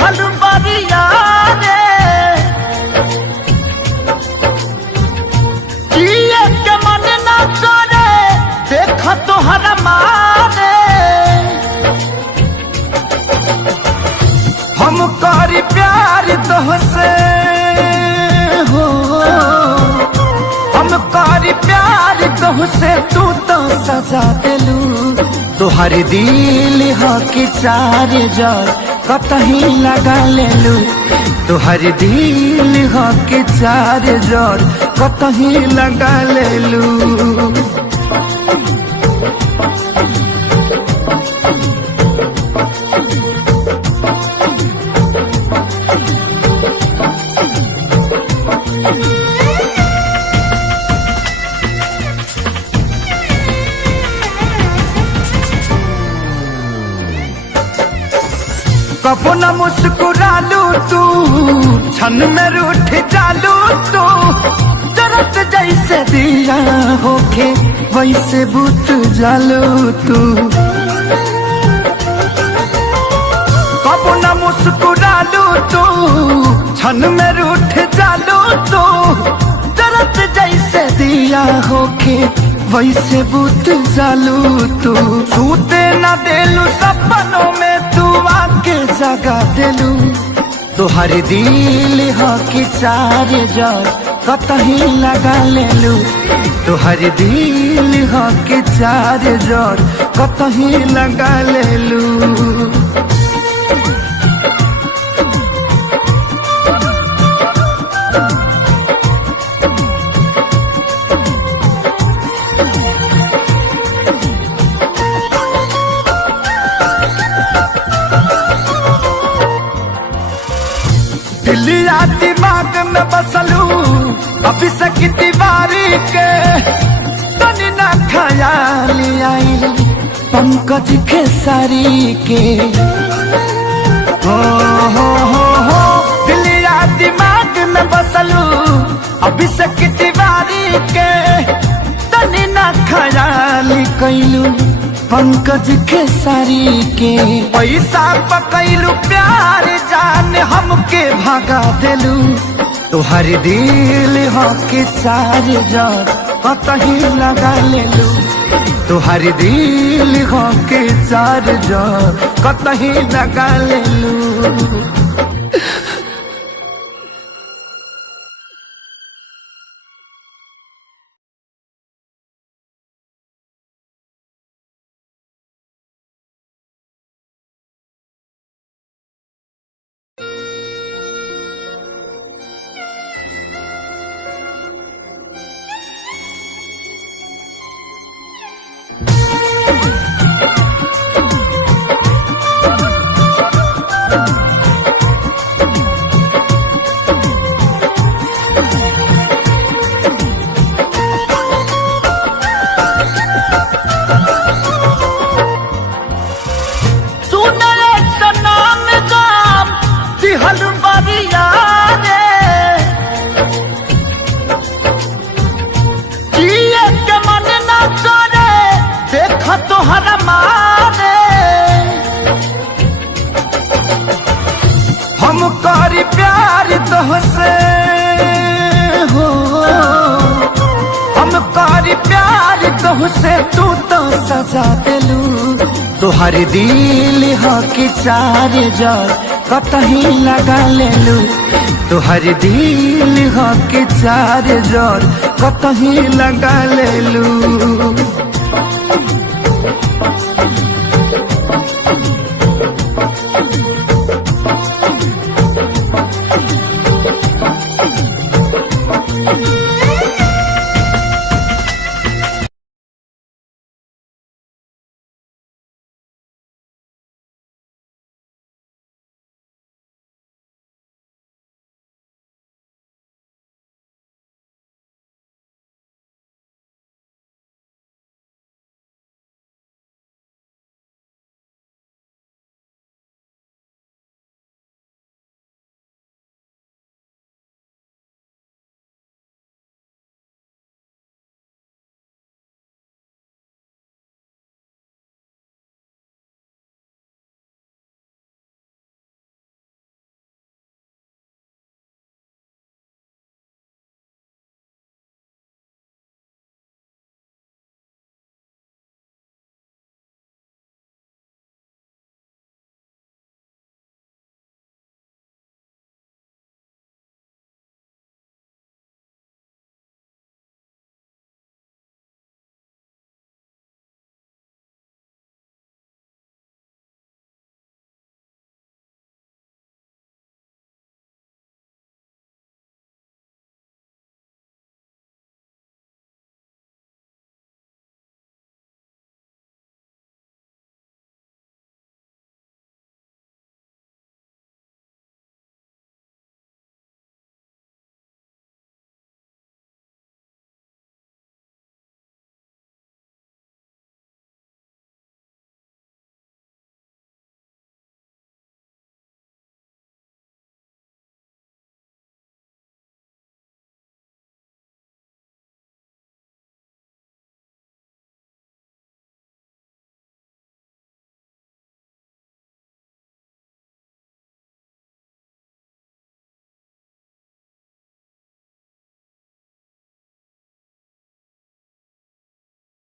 दिहल बरिया रे जिए के मन न करे देख तोहरा मारे हम करी प्यार तोहसे हो हम करी प्यार तोहसे तू तो सजा दिलू तोहर दिल हो कि चार जर कतही लगा लेलू तोहर दिल हो कि चार जर कतही लगा लेलू कबो न मुस्कुरालू तू छन में रूठ जालू तू जरत जैसे दिया होके वैसे बुत जालू तू कबो न मुस्कुरालू तू छन में रूठ जालू तू जरत जैसे दिया होके वैसे बुत जालू तू सूते न देलू सपनों में तू आके जगा दिलू तोहर दिल हो कि चार जर कतही लगा लेलू तोहर दिल हो कि चार जर कतही लगा लेलू दिलिया दिमाग में बसलू अभी से तिवारी के तनी ना ख्याल आई पंकज खेसारी के हो दिलिया दिमाग में बसलू अभी से तिवारी के तनी ना ख्याल कैलू पंकज खेसारी के पैसा पकैलू प्यार जान हमके भगा दिलू तोहर दिल हो कि चार जर कतही लगा लेलू तोहर दिल हो कि चार जर कतही लगा लेलू तोहरा मारे हम करी प्यार तोहसे हो हम करी प्यार तोहसे तू तो सजा दिलू तोहर दिल हो कि चार जर कतही लगा लेलू तोहर दिल हो कि चार जर कतही लगा लेलू